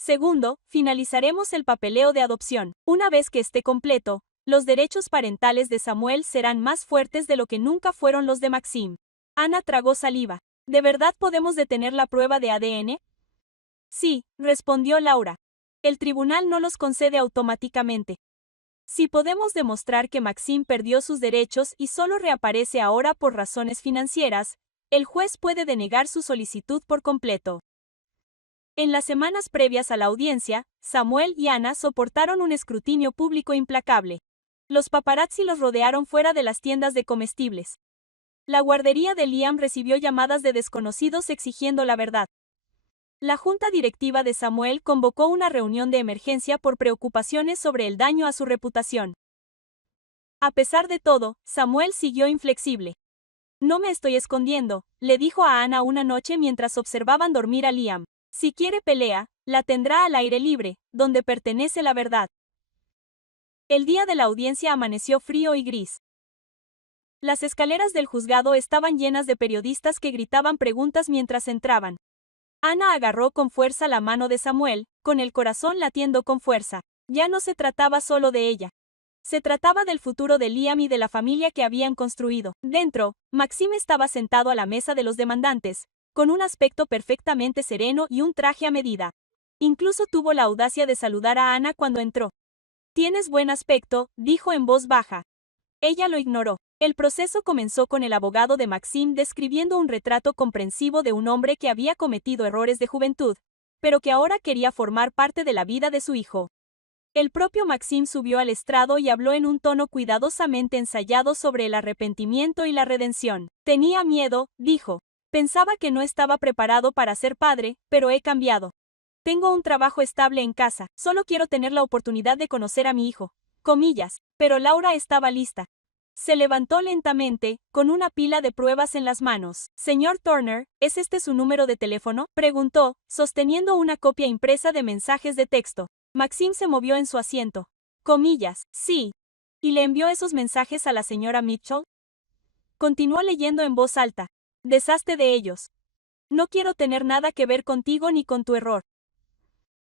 Segundo, finalizaremos el papeleo de adopción. Una vez que esté completo, los derechos parentales de Samuel serán más fuertes de lo que nunca fueron los de Maxime». Anna tragó saliva. «¿De verdad podemos detener la prueba de ADN?» «Sí», respondió Laura. «El tribunal no los concede automáticamente. Si podemos demostrar que Maxime perdió sus derechos y solo reaparece ahora por razones financieras, el juez puede denegar su solicitud por completo». En las semanas previas a la audiencia, Samuel y Anna soportaron un escrutinio público implacable. Los paparazzi los rodearon fuera de las tiendas de comestibles. La guardería de Liam recibió llamadas de desconocidos exigiendo la verdad. La junta directiva de Samuel convocó una reunión de emergencia por preocupaciones sobre el daño a su reputación. A pesar de todo, Samuel siguió inflexible. «No me estoy escondiendo», le dijo a Anna una noche mientras observaban dormir a Liam. «Si quiere pelea, la tendrá al aire libre, donde pertenece la verdad». El día de la audiencia amaneció frío y gris. Las escaleras del juzgado estaban llenas de periodistas que gritaban preguntas mientras entraban. Anna agarró con fuerza la mano de Samuel, con el corazón latiendo con fuerza. Ya no se trataba solo de ella. Se trataba del futuro de Liam y de la familia que habían construido. Dentro, Maxime estaba sentado a la mesa de los demandantes, con un aspecto perfectamente sereno y un traje a medida. Incluso tuvo la audacia de saludar a Anna cuando entró. «Tienes buen aspecto», dijo en voz baja. Ella lo ignoró. El proceso comenzó con el abogado de Maxime describiendo un retrato comprensivo de un hombre que había cometido errores de juventud, pero que ahora quería formar parte de la vida de su hijo. El propio Maxime subió al estrado y habló en un tono cuidadosamente ensayado sobre el arrepentimiento y la redención. «Tenía miedo», dijo. «Pensaba que no estaba preparado para ser padre, pero he cambiado. Tengo un trabajo estable en casa, solo quiero tener la oportunidad de conocer a mi hijo». Comillas, pero Laura estaba lista. Se levantó lentamente, con una pila de pruebas en las manos. «Señor Turner, ¿es este su número de teléfono?», preguntó, sosteniendo una copia impresa de mensajes de texto. Maxime se movió en su asiento. Comillas, «Sí». «¿Y le envió esos mensajes a la señora Mitchell?». Continuó leyendo en voz alta. «Deshazte de ellos. No quiero tener nada que ver contigo ni con tu error.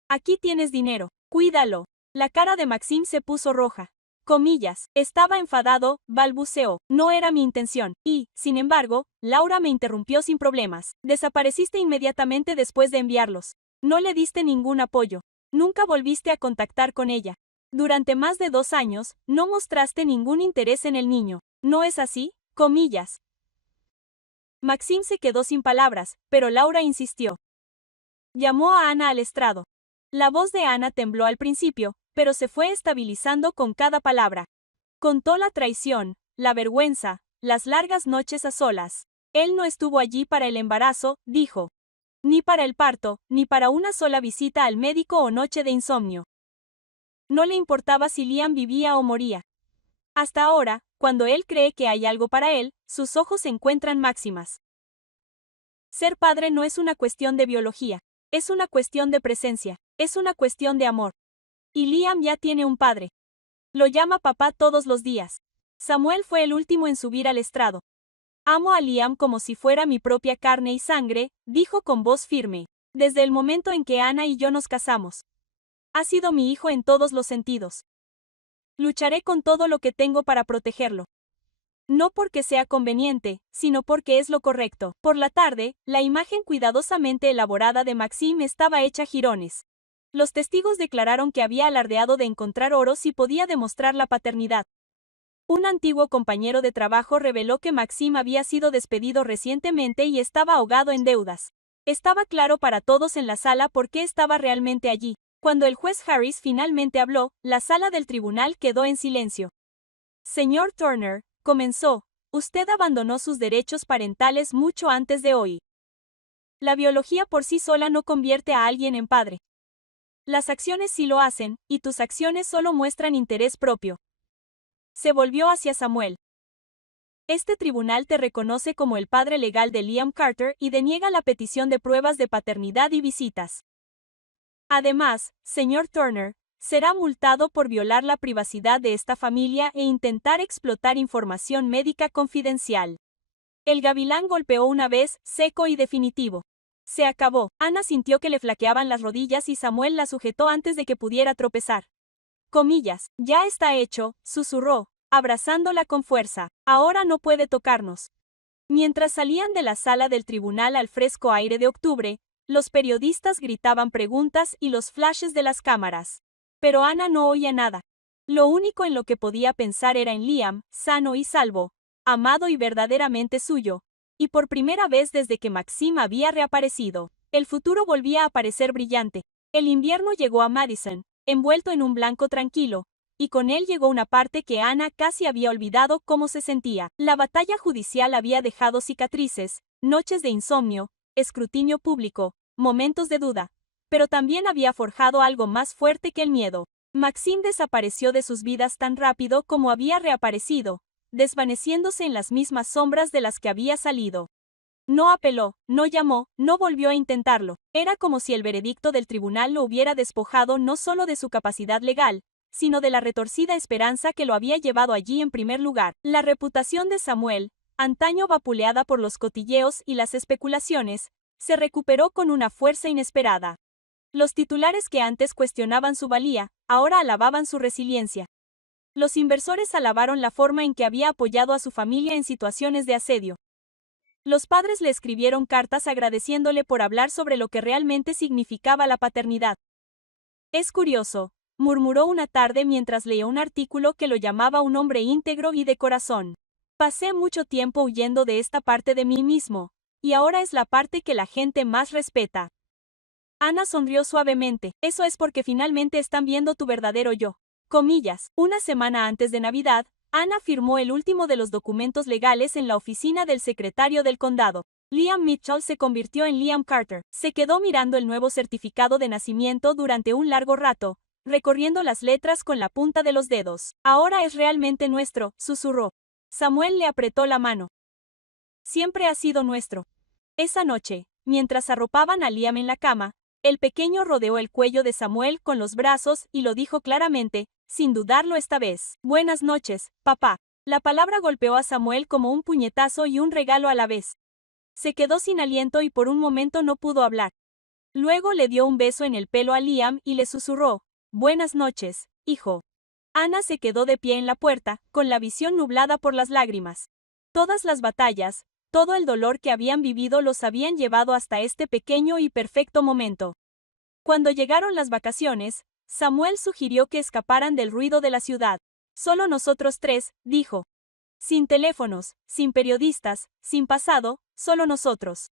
Aquí tienes dinero. Cuídalo». La cara de Maxime se puso roja. Comillas, «Estaba enfadado», balbuceó. «No era mi intención. Y, sin embargo, Laura me interrumpió sin problemas. Desapareciste inmediatamente después de enviarlos. No le diste ningún apoyo. Nunca volviste a contactar con ella. Durante más de 2 años, no mostraste ningún interés en el niño. ¿No es así?». Comillas. Maxime se quedó sin palabras, pero Laura insistió. Llamó a Anna al estrado. La voz de Anna tembló al principio, pero se fue estabilizando con cada palabra. Contó la traición, la vergüenza, las largas noches a solas. «Él no estuvo allí para el embarazo», dijo. «Ni para el parto, ni para una sola visita al médico o noche de insomnio. No le importaba si Liam vivía o moría. Hasta ahora, cuando él cree que hay algo para él, sus ojos se encuentran máximas. Ser padre no es una cuestión de biología, es una cuestión de presencia, es una cuestión de amor. Y Liam ya tiene un padre. Lo llama papá todos los días». Samuel fue el último en subir al estrado. «Amo a Liam como si fuera mi propia carne y sangre», dijo con voz firme. «Desde el momento en que Anna y yo nos casamos. Ha sido mi hijo en todos los sentidos. Lucharé con todo lo que tengo para protegerlo. No porque sea conveniente, sino porque es lo correcto». Por la tarde, la imagen cuidadosamente elaborada de Maxime estaba hecha jirones. Los testigos declararon que había alardeado de encontrar oro si podía demostrar la paternidad. Un antiguo compañero de trabajo reveló que Maxim había sido despedido recientemente y estaba ahogado en deudas. Estaba claro para todos en la sala por qué estaba realmente allí. Cuando el juez Harris finalmente habló, la sala del tribunal quedó en silencio. Señor Turner, comenzó, usted abandonó sus derechos parentales mucho antes de hoy. La biología por sí sola no convierte a alguien en padre. Las acciones sí lo hacen, y tus acciones solo muestran interés propio. Se volvió hacia Samuel. Este tribunal te reconoce como el padre legal de Liam Carter y deniega la petición de pruebas de paternidad y visitas. Además, señor Turner, será multado por violar la privacidad de esta familia e intentar explotar información médica confidencial. El gavilán golpeó una vez, seco y definitivo. Se acabó. Ana sintió que le flaqueaban las rodillas y Samuel la sujetó antes de que pudiera tropezar. Comillas, ya está hecho, susurró, abrazándola con fuerza. Ahora no puede tocarnos. Mientras salían de la sala del tribunal al fresco aire de octubre, los periodistas gritaban preguntas y los flashes de las cámaras. Pero Ana no oía nada. Lo único en lo que podía pensar era en Liam, sano y salvo, amado y verdaderamente suyo. Y por primera vez desde que Maxim había reaparecido, el futuro volvía a parecer brillante. El invierno llegó a Madison, envuelto en un blanco tranquilo, y con él llegó una parte que Ana casi había olvidado cómo se sentía. La batalla judicial había dejado cicatrices, noches de insomnio, escrutinio público, momentos de duda, pero también había forjado algo más fuerte que el miedo. Maxim desapareció de sus vidas tan rápido como había reaparecido, desvaneciéndose en las mismas sombras de las que había salido. No apeló, no llamó, no volvió a intentarlo. Era como si el veredicto del tribunal lo hubiera despojado no solo de su capacidad legal, sino de la retorcida esperanza que lo había llevado allí en primer lugar. La reputación de Samuel, antaño vapuleada por los cotilleos y las especulaciones, se recuperó con una fuerza inesperada. Los titulares que antes cuestionaban su valía, ahora alababan su resiliencia. Los inversores alabaron la forma en que había apoyado a su familia en situaciones de asedio. Los padres le escribieron cartas agradeciéndole por hablar sobre lo que realmente significaba la paternidad. Es curioso, murmuró una tarde mientras leía un artículo que lo llamaba un hombre íntegro y de corazón. Pasé mucho tiempo huyendo de esta parte de mí mismo, y ahora es la parte que la gente más respeta. Ana sonrió suavemente. Eso es porque finalmente están viendo tu verdadero yo. Comillas, una semana antes de Navidad, Ana firmó el último de los documentos legales en la oficina del secretario del condado. Liam Mitchell se convirtió en Liam Carter. Se quedó mirando el nuevo certificado de nacimiento durante un largo rato, recorriendo las letras con la punta de los dedos. Ahora es realmente nuestro, susurró. Samuel le apretó la mano. Siempre ha sido nuestro. Esa noche, mientras arropaban a Liam en la cama, el pequeño rodeó el cuello de Samuel con los brazos y lo dijo claramente, sin dudarlo esta vez. Buenas noches, papá. La palabra golpeó a Samuel como un puñetazo y un regalo a la vez. Se quedó sin aliento y por un momento no pudo hablar. Luego le dio un beso en el pelo a Liam y le susurró, buenas noches, hijo. Ana se quedó de pie en la puerta, con la visión nublada por las lágrimas. Todas las batallas, todo el dolor que habían vivido los habían llevado hasta este pequeño y perfecto momento. Cuando llegaron las vacaciones, Samuel sugirió que escaparan del ruido de la ciudad. Solo nosotros tres, dijo. Sin teléfonos, sin periodistas, sin pasado, solo nosotros.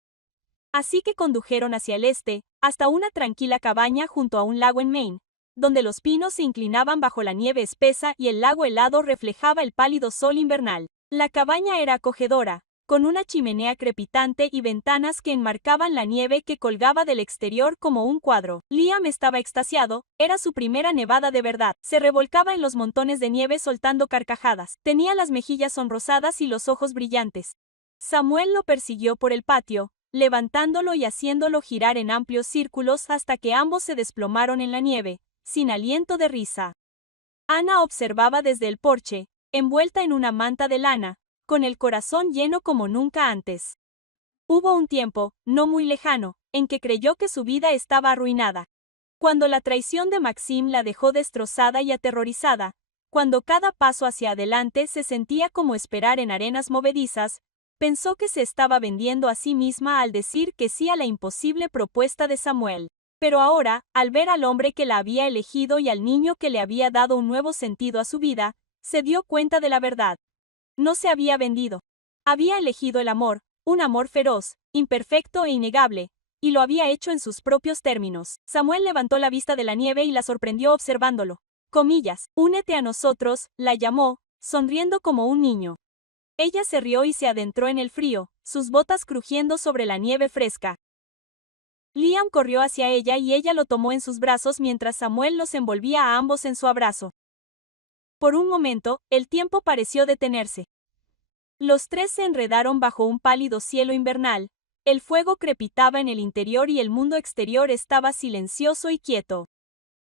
Así que condujeron hacia el este, hasta una tranquila cabaña junto a un lago en Maine, donde los pinos se inclinaban bajo la nieve espesa y el lago helado reflejaba el pálido sol invernal. La cabaña era acogedora, con una chimenea crepitante y ventanas que enmarcaban la nieve que colgaba del exterior como un cuadro. Liam estaba extasiado, era su primera nevada de verdad. Se revolcaba en los montones de nieve soltando carcajadas. Tenía las mejillas sonrosadas y los ojos brillantes. Samuel lo persiguió por el patio, levantándolo y haciéndolo girar en amplios círculos hasta que ambos se desplomaron en la nieve, sin aliento de risa. Ana observaba desde el porche, envuelta en una manta de lana, con el corazón lleno como nunca antes. Hubo un tiempo, no muy lejano, en que creyó que su vida estaba arruinada. Cuando la traición de Maxim la dejó destrozada y aterrorizada, cuando cada paso hacia adelante se sentía como esperar en arenas movedizas, pensó que se estaba vendiendo a sí misma al decir que sí a la imposible propuesta de Samuel. Pero ahora, al ver al hombre que la había elegido y al niño que le había dado un nuevo sentido a su vida, se dio cuenta de la verdad. No se había vendido. Había elegido el amor, un amor feroz, imperfecto e innegable, y lo había hecho en sus propios términos. Samuel levantó la vista de la nieve y la sorprendió observándolo. Comillas, únete a nosotros, la llamó, sonriendo como un niño. Ella se rió y se adentró en el frío, sus botas crujiendo sobre la nieve fresca. Liam corrió hacia ella y ella lo tomó en sus brazos mientras Samuel los envolvía a ambos en su abrazo. Por un momento, el tiempo pareció detenerse. Los tres se enredaron bajo un pálido cielo invernal, el fuego crepitaba en el interior y el mundo exterior estaba silencioso y quieto.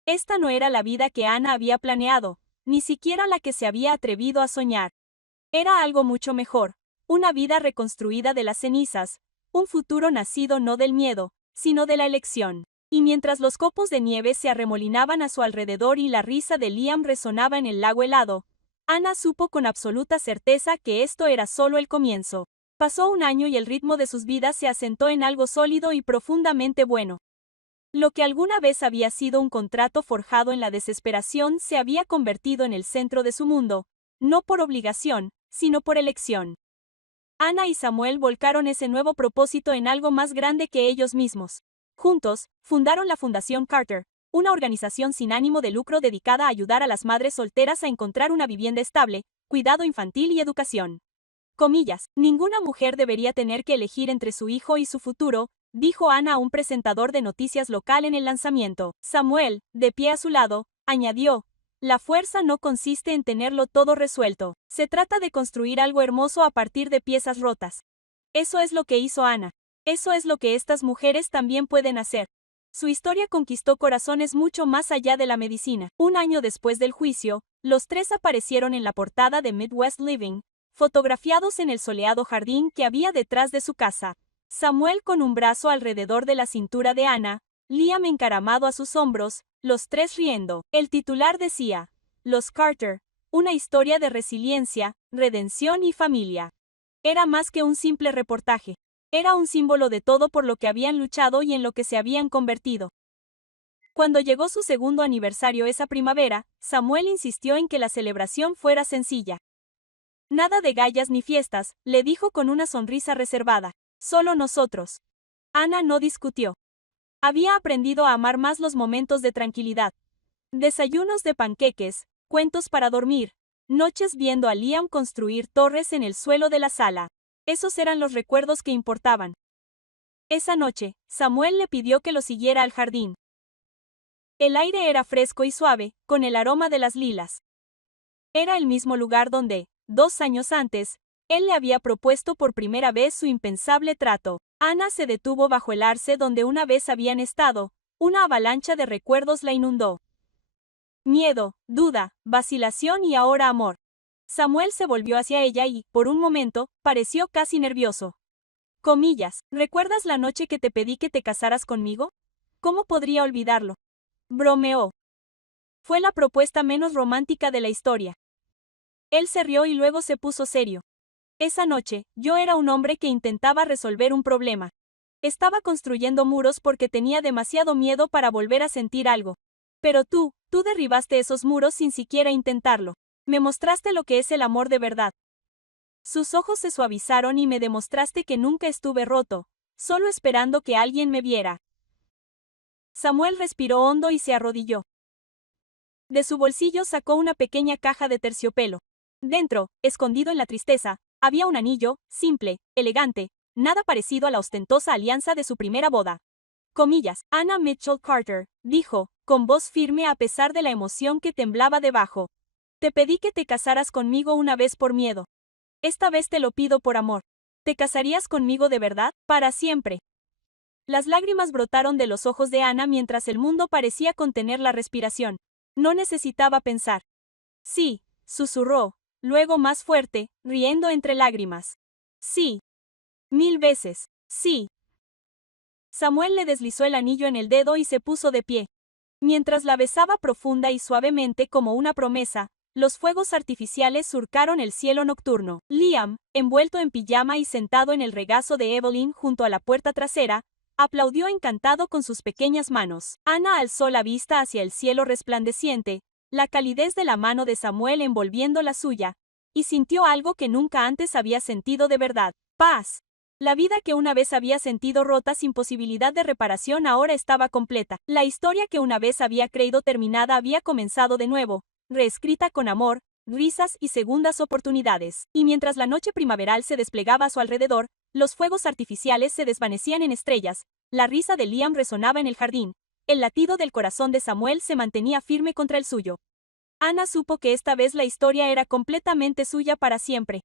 Esta no era la vida que Ana había planeado, ni siquiera la que se había atrevido a soñar. Era algo mucho mejor, una vida reconstruida de las cenizas, un futuro nacido no del miedo, sino de la elección. Y mientras los copos de nieve se arremolinaban a su alrededor y la risa de Liam resonaba en el lago helado, Ana supo con absoluta certeza que esto era solo el comienzo. Pasó un año y el ritmo de sus vidas se asentó en algo sólido y profundamente bueno. Lo que alguna vez había sido un contrato forjado en la desesperación se había convertido en el centro de su mundo, no por obligación, sino por elección. Ana y Samuel volcaron ese nuevo propósito en algo más grande que ellos mismos. Juntos, fundaron la Fundación Carter, una organización sin ánimo de lucro dedicada a ayudar a las madres solteras a encontrar una vivienda estable, cuidado infantil y educación. Comillas, ninguna mujer debería tener que elegir entre su hijo y su futuro, dijo Ana a un presentador de noticias local en el lanzamiento. Samuel, de pie a su lado, añadió, la fuerza no consiste en tenerlo todo resuelto, se trata de construir algo hermoso a partir de piezas rotas. Eso es lo que hizo Ana. Eso es lo que estas mujeres también pueden hacer. Su historia conquistó corazones mucho más allá de la medicina. Un año después del juicio, los tres aparecieron en la portada de Midwest Living, fotografiados en el soleado jardín que había detrás de su casa. Samuel con un brazo alrededor de la cintura de Ana, Liam encaramado a sus hombros, los tres riendo. El titular decía, Los Carter, una historia de resiliencia, redención y familia. Era más que un simple reportaje. Era un símbolo de todo por lo que habían luchado y en lo que se habían convertido. Cuando llegó su segundo aniversario esa primavera, Samuel insistió en que la celebración fuera sencilla. Nada de gallas ni fiestas, le dijo con una sonrisa reservada. Solo nosotros. Ana no discutió. Había aprendido a amar más los momentos de tranquilidad. Desayunos de panqueques, cuentos para dormir, noches viendo a Liam construir torres en el suelo de la sala. Esos eran los recuerdos que importaban. Esa noche, Samuel le pidió que lo siguiera al jardín. El aire era fresco y suave, con el aroma de las lilas. Era el mismo lugar donde, 2 años antes, él le había propuesto por primera vez su impensable trato. Ana se detuvo bajo el arce donde una vez habían estado, una avalancha de recuerdos la inundó. Miedo, duda, vacilación y ahora amor. Samuel se volvió hacia ella y, por un momento, pareció casi nervioso. Comillas, ¿recuerdas la noche que te pedí que te casaras conmigo? ¿Cómo podría olvidarlo? Bromeó. Fue la propuesta menos romántica de la historia. Él se rió y luego se puso serio. Esa noche, yo era un hombre que intentaba resolver un problema. Estaba construyendo muros porque tenía demasiado miedo para volver a sentir algo. Pero tú derribaste esos muros sin siquiera intentarlo. Me mostraste lo que es el amor de verdad. Sus ojos se suavizaron y me demostraste que nunca estuve roto, solo esperando que alguien me viera. Samuel respiró hondo y se arrodilló. De su bolsillo sacó una pequeña caja de terciopelo. Dentro, escondido en la tristeza, había un anillo, simple, elegante, nada parecido a la ostentosa alianza de su primera boda. Comillas, Anna Mitchell Carter, dijo, con voz firme a pesar de la emoción que temblaba debajo. Te pedí que te casaras conmigo una vez por miedo. Esta vez te lo pido por amor. ¿Te casarías conmigo de verdad? Para siempre. Las lágrimas brotaron de los ojos de Ana mientras el mundo parecía contener la respiración. No necesitaba pensar. Sí, susurró, luego más fuerte, riendo entre lágrimas. Sí. 1000 veces. Sí. Samuel le deslizó el anillo en el dedo y se puso de pie. Mientras la besaba profunda y suavemente como una promesa, los fuegos artificiales surcaron el cielo nocturno. Liam, envuelto en pijama y sentado en el regazo de Evelyn junto a la puerta trasera, Aplaudió encantado con sus pequeñas manos. Ana alzó la vista hacia el cielo resplandeciente, la calidez de la mano de Samuel envolviendo la suya, y sintió algo que nunca antes había sentido de verdad: paz. La vida que una vez había sentido rota sin posibilidad de reparación ahora estaba completa. La historia que una vez había creído terminada había comenzado de nuevo, reescrita con amor, risas y segundas oportunidades. Y mientras la noche primaveral se desplegaba a su alrededor, los fuegos artificiales se desvanecían en estrellas, la risa de Liam resonaba en el jardín, el latido del corazón de Samuel se mantenía firme contra el suyo. Ana supo que esta vez la historia era completamente suya para siempre.